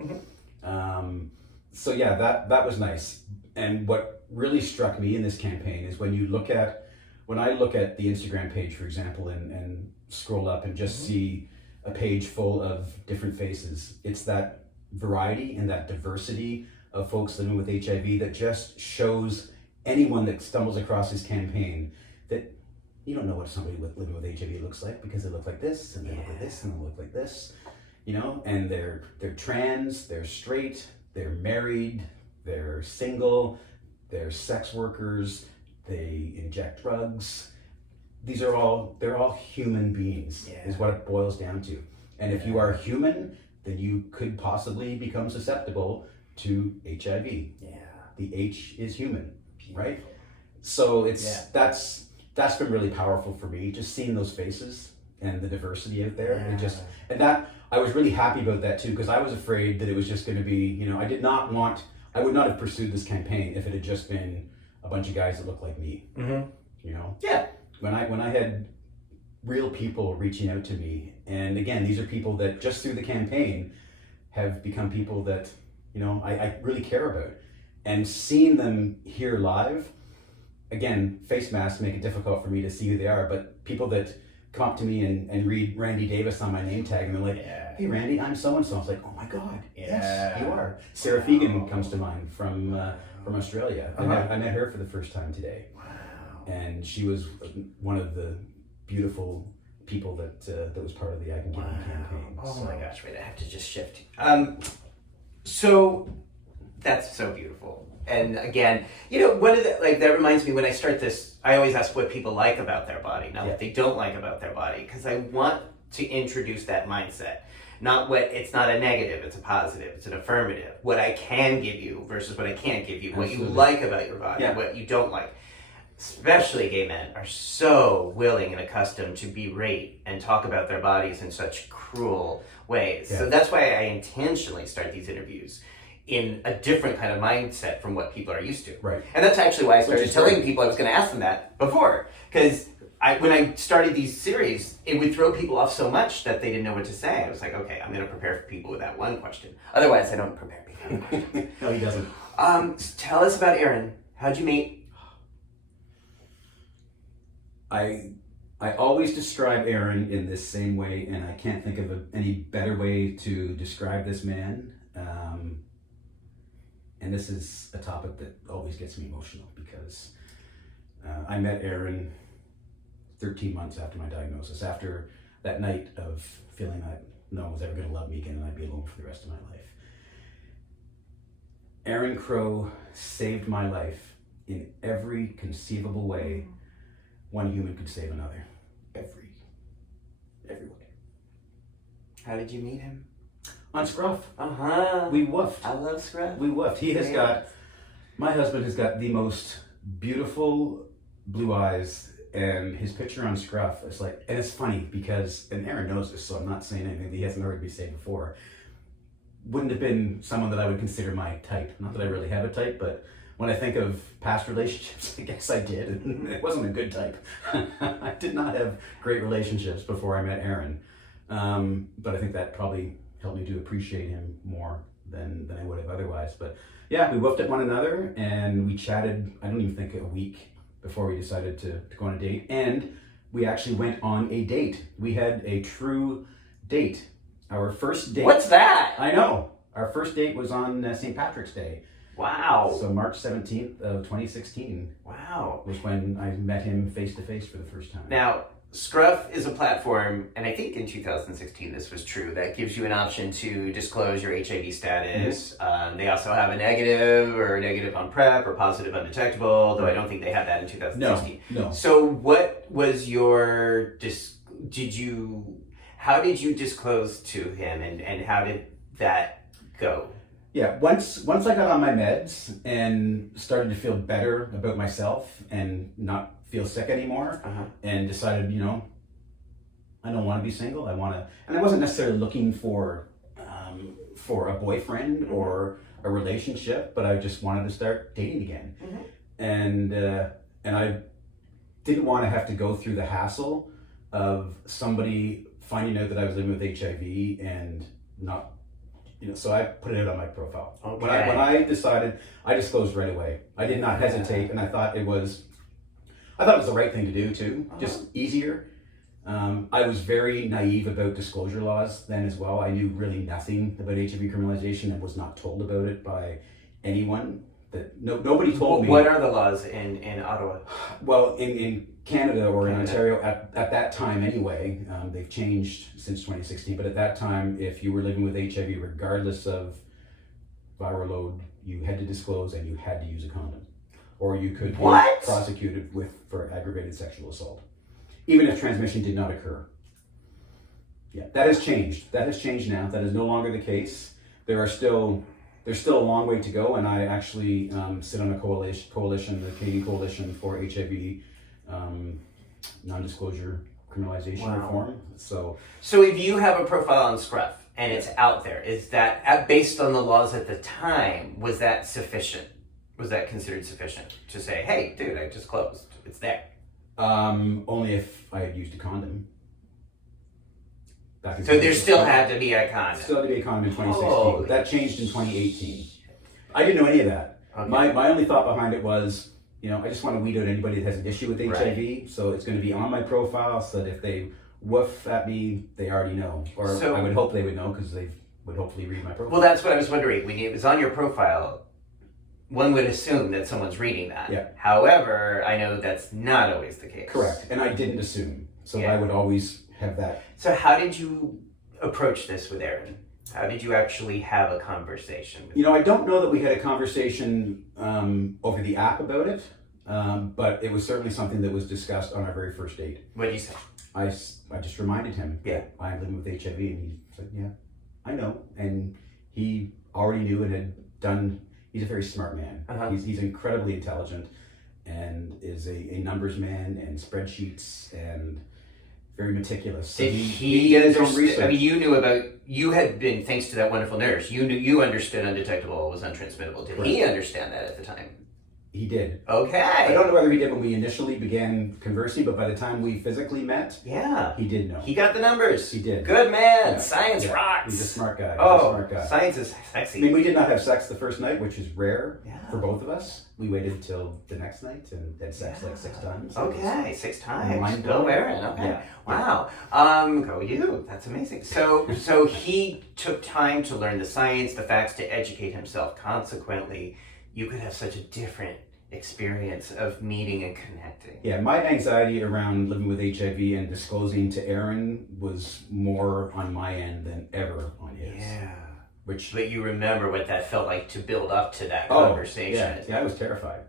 So yeah, that was nice. And what really struck me in this campaign is when I look at the Instagram page, for example, and scroll up and just see a page full of different faces. It's that variety and that diversity of folks living with HIV that just shows anyone that stumbles across this campaign that you don't know what somebody living with HIV looks like, because they look like this, and they look like this, and they look like this, and they're trans, they're straight, they're married, they're single, they're sex workers, they inject drugs. They're all human beings, is what it boils down to. And if you are human, then you could possibly become susceptible to HIV. Yeah. The H is human, right? So that's been really powerful for me, just seeing those faces and the diversity out there. And that I was really happy about that too, because I was afraid that it was just going to be, I would not have pursued this campaign if it had just been a bunch of guys that look like me. Yeah. When I had real people reaching out to me, and again, these are people that just through the campaign have become people that, I really care about. And seeing them here live, again, face masks make it difficult for me to see who they are, but people that come up to me and read Randy Davis on my name tag, and they're like, hey Randy, I'm so-and-so. I was like, oh my God, yes, you are. Sarah Fegan comes to mind from Australia. I met her for the first time today. And she was one of the beautiful people that was part of the I Can Give You campaign. Oh my gosh, wait, I have to just shift. So that's so beautiful. And again, one of that reminds me, when I start this, I always ask what people like about their body, not what they don't like about their body, because I want to introduce that mindset. It's not a negative, it's a positive, it's an affirmative. What I can give you versus what I can't give you. Absolutely. What you like about your body, what you don't like. Especially gay men are so willing and accustomed to berate and talk about their bodies in such cruel ways. So that's why I intentionally start these interviews in a different kind of mindset from what people are used to. Right. And that's actually why I started telling people I was going to ask them that before. Because when I started these series, it would throw people off so much that they didn't know what to say. I was like, okay, I'm going to prepare for people with that one question. Otherwise, I don't prepare people with questions. No, he doesn't. Tell us about Aaron. How'd you meet? I always describe Aaron in this same way, and I can't think of any better way to describe this man. And this is a topic that always gets me emotional, because I met Aaron 13 months after my diagnosis, after that night of feeling that no one was ever going to love me again and I'd be alone for the rest of my life. Aaron Crow saved my life in every conceivable way one human could save another. Every way. How did you meet him? On Scruff. Uh-huh. We woofed. I love Scruff. We woofed. My husband has got the most beautiful blue eyes, and his picture on Scruff, it's like, and it's funny because, and Aaron knows this, so I'm not saying anything that he hasn't heard me say before, wouldn't have been someone that I would consider my type. Not that I really have a type, but when I think of past relationships, I guess I did, and it wasn't a good type. I did not have great relationships before I met Aaron, but I think that probably helped me to appreciate him more than I would have otherwise. But yeah, we woofed at one another, and we chatted, I don't even think a week before we decided to go on a date, and we actually went on a date. We had a true date. Our first date. What's that? I know. Our first date was on St. Patrick's Day. Wow. So March 17th of 2016 Wow. was when I met him face to face for the first time. Now, Scruff is a platform, and I think in 2016 this was true, that gives you an option to disclose your HIV status. They also have a negative on PrEP or positive undetectable, though I don't think they had that in 2016. No. So what was your, how did you disclose to him, and how did that go? Yeah, once I got on my meds and started to feel better about myself and not feel sick anymore, and decided, I don't want to be single. I wasn't necessarily looking for a boyfriend or a relationship, but I just wanted to start dating again, and I didn't want to have to go through the hassle of somebody finding out that I was living with HIV and not. So I put it out on my profile. Okay. When I decided, I disclosed right away. I did not hesitate, and I thought it was the right thing to do too, just easier. I was very naive about disclosure laws then as well. I knew really nothing about HIV criminalization and was not told about it by anyone. Nobody told me. What are the laws in Ottawa? Well, in Canada or in Ontario at that time anyway, they've changed since 2016, but at that time, if you were living with HIV, regardless of viral load, you had to disclose and you had to use a condom. Or you could be prosecuted for aggravated sexual assault, even if transmission did not occur. Yeah, that has changed. That has changed now. That is no longer the case. There's still a long way to go, and I actually sit on a coalition, the Canadian Coalition for HIV non-disclosure criminalization reform. So if you have a profile on Scruff and it's out there, is that based on the laws at the time? Was that sufficient? Was that considered sufficient to say, "Hey, dude, I just closed. It's there"? Only if I had used a condom. So there still had to be a condom. Still had to be a condom in 2016. Holy that changed in 2018. I didn't know any of that. Okay. My only thought behind it was, I just want to weed out anybody that has an issue with HIV. Right. So it's going to be on my profile so that if they woof at me, they already know. Or So, I would hope they would know because they would hopefully read my profile. Well, that's what I was wondering. When it was on your profile, one would assume that someone's reading that. Yeah. However, I know that's not always the case. Correct. And I didn't assume. So I would always have that. So how did you approach this with Aaron? How did you actually have a conversation with I don't know that we had a conversation over the app about it, but it was certainly something that was discussed on our very first date. What did you say? I just reminded him, I'm living with HIV, and he said, yeah, I know. And he already knew and had done. He's a very smart man. He's incredibly intelligent and is a numbers man and spreadsheets and very meticulous. Did he he did his own understand? research. I mean, you had been, thanks to that wonderful nurse, you understood undetectable was untransmittable. Did he understand that at the time? He did. Okay. I don't know whether he did when we initially began conversing, but by the time we physically met, he did know. He got the numbers. He did. Good man. Yeah. Science rocks. He's a smart guy. Science is sexy. I mean, we did not have sex the first night, which is rare Yeah. for both of us. We waited till the next night and had sex like 6 times. Okay, 6 times. Mind Go blowing. Aaron. Okay. Yeah. Wow. Go you. That's amazing. So he took time to learn the science, the facts, to educate himself. Consequently, you could have such a different experience of meeting and connecting. Yeah, my anxiety around living with HIV and disclosing to Aaron was more on my end than ever on his. Yeah. Which, But you remember what that felt like to build up to that oh, conversation. yeah, I was terrified.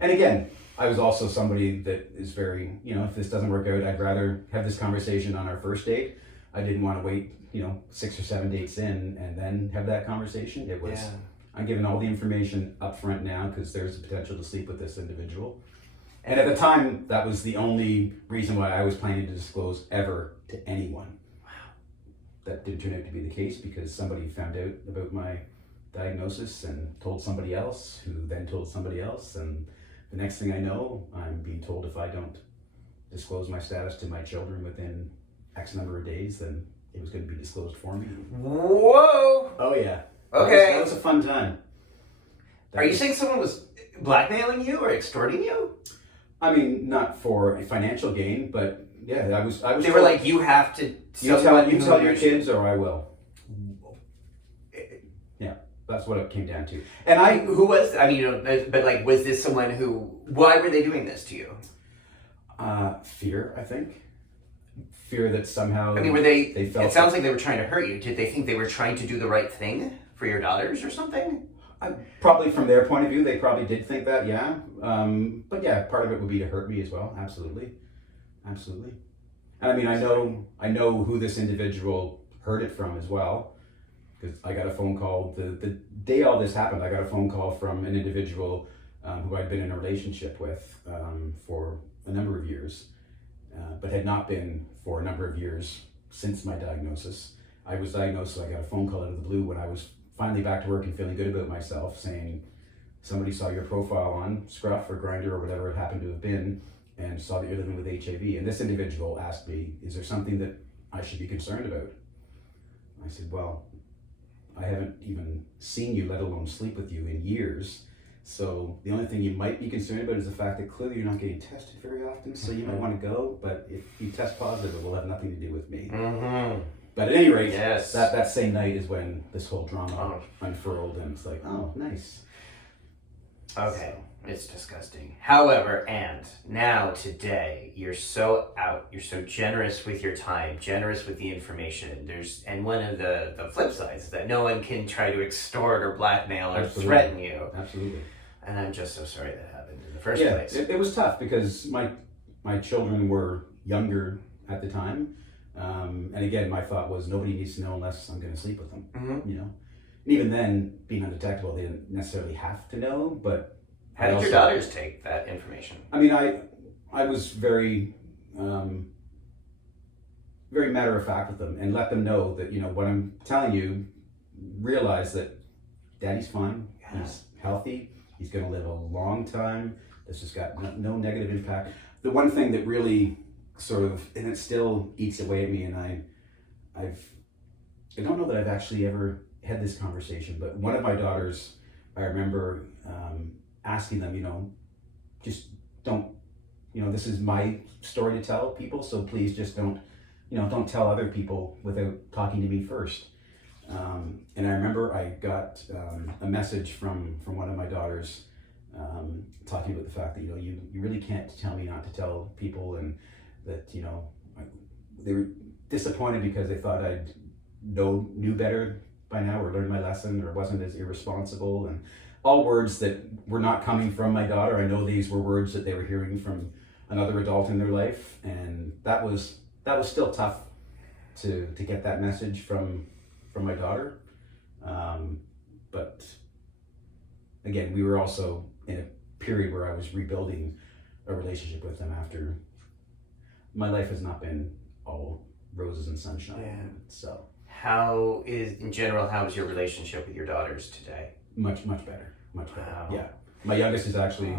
And again, I was also somebody that is very, if this doesn't work out, I'd rather have this conversation on our first date. I didn't want to wait, 6 or 7 dates in and then have that conversation. It was, I'm giving all the information up front now because there's the potential to sleep with this individual. And at the time, that was the only reason why I was planning to disclose ever to anyone. Wow. That didn't turn out to be the case because somebody found out about my diagnosis and told somebody else, who then told somebody else. And the next thing I know, I'm being told if I don't disclose my status to my children within X number of days, then it was going to be disclosed for me. Whoa! Oh, yeah. Okay. That was a fun time. Are you saying someone was blackmailing you or extorting you? I mean, not for a financial gain, but yeah, I was. They were like, you have to. You tell your kids, or I will. Yeah, that's what it came down to. And who was? I mean, but like, was this someone who? Why were they doing this to you? Fear, I think. Fear that somehow. I mean, were they? felt it sounds like they were trying to hurt you. Did they think they were trying to do the right thing for your daughters or something? Probably from their point of view, they probably did think that, yeah. But yeah, part of it would be to hurt me as well. Absolutely. And I mean, I know who this individual heard it from as well, because I got a phone call the day all this happened. I got a phone call from an individual who I'd been in a relationship with for a number of years, but had not been for a number of years since my diagnosis. I was diagnosed, so I got a phone call out of the blue when I was finally back to work and feeling good about myself, saying somebody saw your profile on Scruff or Grindr or whatever it happened to have been and saw that you're living with HIV. And this individual asked me, is there something that I should be concerned about? I said, well, I haven't even seen you, let alone sleep with you, in years. So the only thing you might be concerned about is the fact that clearly you're not getting tested very often, so you might want to go, but if you test positive, it will have nothing to do with me. Mm-hmm. But at any rate, yes. that same night is when this whole drama unfurled, and it's like, oh, nice. Okay, it's disgusting. However, and now today, you're so out, you're so generous with your time, generous with the information. And one of the flip sides is that no one can try to extort or blackmail or threaten you. Absolutely. And I'm just so sorry that happened in the first place. It was tough because my children were younger at the time. And again, my thought was nobody needs to know unless I'm going to sleep with them, And even then, being undetectable, they didn't necessarily have to know, but... How did your daughters take that information? I mean, I was very, very matter of fact with them and let them know that, what I'm telling you, realize that Daddy's fine, he's healthy, he's going to live a long time, this has got no negative impact. The one thing that really sort of, and it still eats away at me, and I don't know that I've actually ever had this conversation, but one of my daughters, I remember asking them, just don't, this is my story to tell people, so please just don't tell other people without talking to me first. And I remember I got a message from one of my daughters talking about the fact that, you really can't tell me not to tell people, and that, they were disappointed because they thought I knew better by now, or learned my lesson, or wasn't as irresponsible, and all words that were not coming from my daughter. I know these were words that they were hearing from another adult in their life, and that was still tough to get that message from my daughter. But again, we were also in a period where I was rebuilding a relationship with them after my life has not been all roses and sunshine. Yeah. So how is your relationship with your daughters today? Much better. Wow. Yeah. My youngest is actually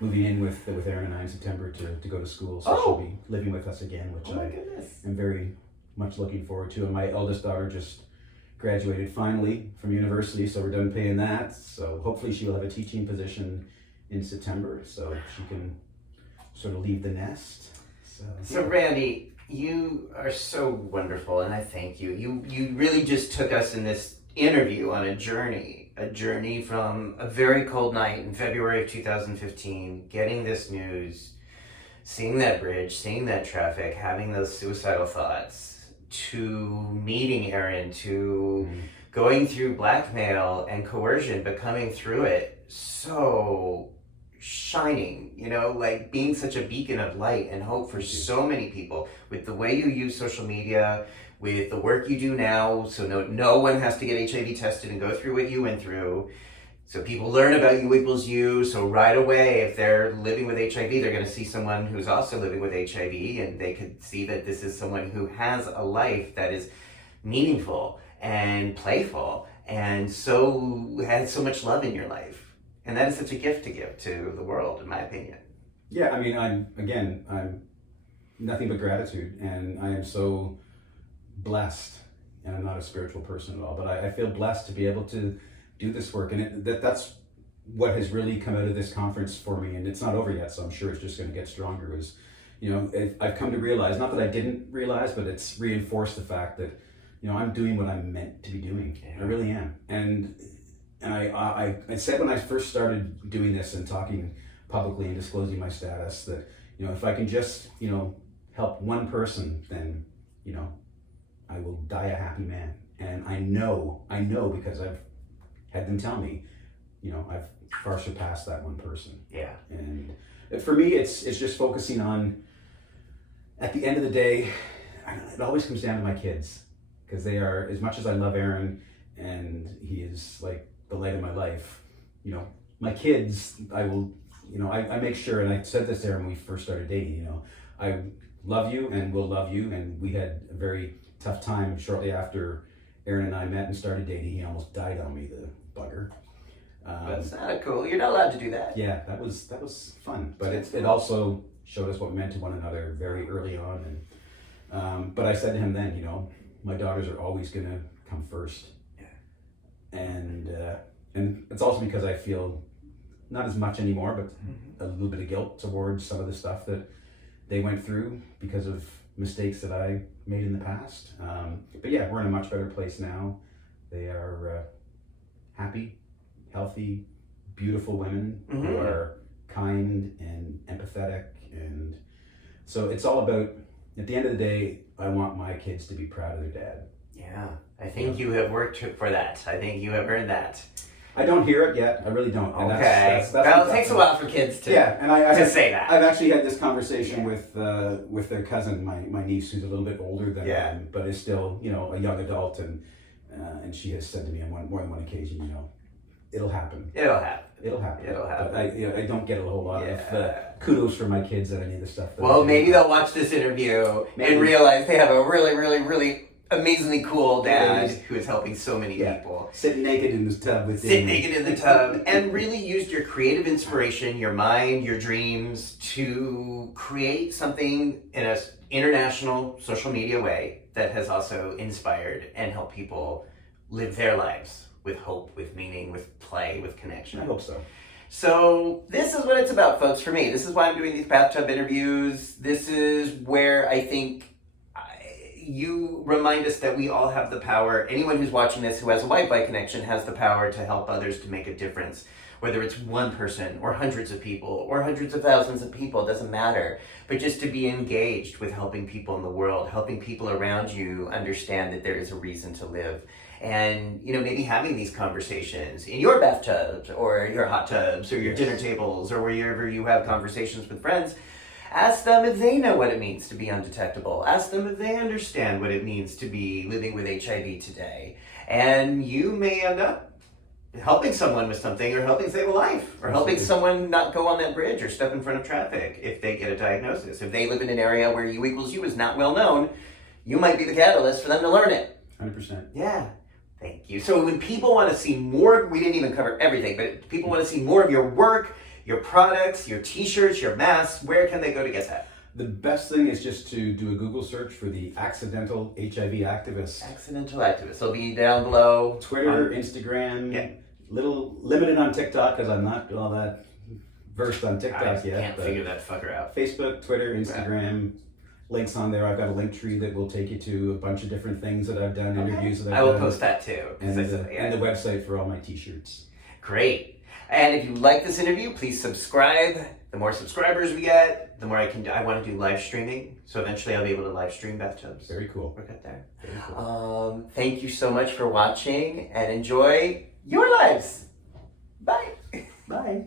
moving in with Aaron and I in September to go to school, so she'll be living with us again, which I am very much looking forward to. And my eldest daughter just graduated finally from university, so we're done paying that. So hopefully she'll have a teaching position in September, so she can sort of leave the nest. So Randy, you are so wonderful, and I thank you. You really just took us in this interview on a journey a journey from a very cold night in February of 2015, getting this news, seeing that bridge, seeing that traffic, having those suicidal thoughts, to meeting Aaron, to going through blackmail and coercion, but coming through it so shining, you know, like being such a beacon of light and hope for so many people with the way you use social media, with the work you do now, so no one has to get HIV tested and go through what you went through. So people learn about you equals you. So right away, if they're living with HIV, they're going to see someone who's also living with HIV, and they could see that this is someone who has a life that is meaningful and playful, and so has so much love in your life. And that is such a gift to give to the world, in my opinion. Yeah, I mean, I'm nothing but gratitude, and I am so blessed. And I'm not a spiritual person at all, but I feel blessed to be able to do this work, and that's what has really come out of this conference for me. And it's not over yet, so I'm sure it's just going to get stronger. Is, you know, I've come to realize, not that I didn't realize, but it's reinforced the fact that, you know, I'm doing what I'm meant to be doing. Yeah. I really am. And I said when I first started doing this and talking publicly and disclosing my status that, you know, if I can just, you know, help one person, then, you know, I will die a happy man. And I know because I've had them tell me, you know, I've far surpassed that one person. Yeah. And for me, it's just focusing on, at the end of the day, it always comes down to my kids, because they are, as much as I love Aaron and he is like the light of my life, you know, my kids, I will, you know, I make sure, and I said this to Aaron when we first started dating, you know, I love you and will love you. And we had a very tough time shortly after Aaron and I met and started dating. He almost died on me, the bugger. That's not cool. You're not allowed to do that. Yeah, that was fun, but it also showed us what we meant to one another very early on. And but I said to him then, you know, my daughters are always gonna come first. Yeah. And it's also because I feel not as much anymore, but a little bit of guilt towards some of the stuff that they went through because of mistakes that I made in the past. But yeah, we're in a much better place now. They are happy, healthy, beautiful women who are kind and empathetic. And so it's all about, at the end of the day, I want my kids to be proud of their dad. Yeah, I think you have worked for that. I think you have earned that. I don't hear it yet. I really don't. And okay. That's well, it takes a while for kids to, to say that. I've actually had this conversation with their cousin, my niece, who's a little bit older than them, but is still, you know, a young adult, and she has said to me on more than one occasion, you know, it'll happen. It'll happen. It'll happen. It'll happen. But I don't get a whole lot of kudos for my kids on any of the stuff. Well, maybe they'll watch this interview and realize they have a really, really, really amazingly cool dad who is helping so many people. Sitting naked in the tub with Sit naked in the tub, and really used your creative inspiration, your mind, your dreams to create something in an international social media way that has also inspired and helped people live their lives with hope, with meaning, with play, with connection. I hope so. So this is what it's about, folks, for me. This is why I'm doing these bathtub interviews. This is where I think you remind us that we all have the power. Anyone who's watching this who has a Wi-Fi connection has the power to help others to make a difference. Whether it's one person or hundreds of people or hundreds of thousands of people, it doesn't matter. But just to be engaged with helping people in the world, helping people around you understand that there is a reason to live. And, you know, maybe having these conversations in your bathtubs or your hot tubs or your dinner tables or wherever you have conversations with friends. Ask them if they know what it means to be undetectable. Ask them if they understand what it means to be living with HIV today. And you may end up helping someone with something, or helping save a life, or helping someone not go on that bridge or step in front of traffic if they get a diagnosis. If they live in an area where U equals U is not well known, you might be the catalyst for them to learn it. 100%. Yeah. Thank you. So when people want to see more, we didn't even cover everything, but people want to see more of your work, your products, your t-shirts, your masks, where can they go to get that? The best thing is just to do a Google search for the Accidental HIV Activist. Accidental Activist. It'll be down below. Twitter, Instagram, little limited on TikTok because I'm not all that versed on TikTok yet. Can't figure that fucker out. Facebook, Twitter, Instagram, links on there. I've got a link tree that will take you to a bunch of different things that I've done, interviews that I've I will done. post that too. And the website for all my t-shirts. Great. And if you like this interview, please subscribe. The more subscribers we get, the more I can do. I want to do live streaming. So eventually I'll be able to live stream bathtubs. Very cool. We'll get there. Very cool. Thank you so much for watching and enjoy your lives. Bye. Bye.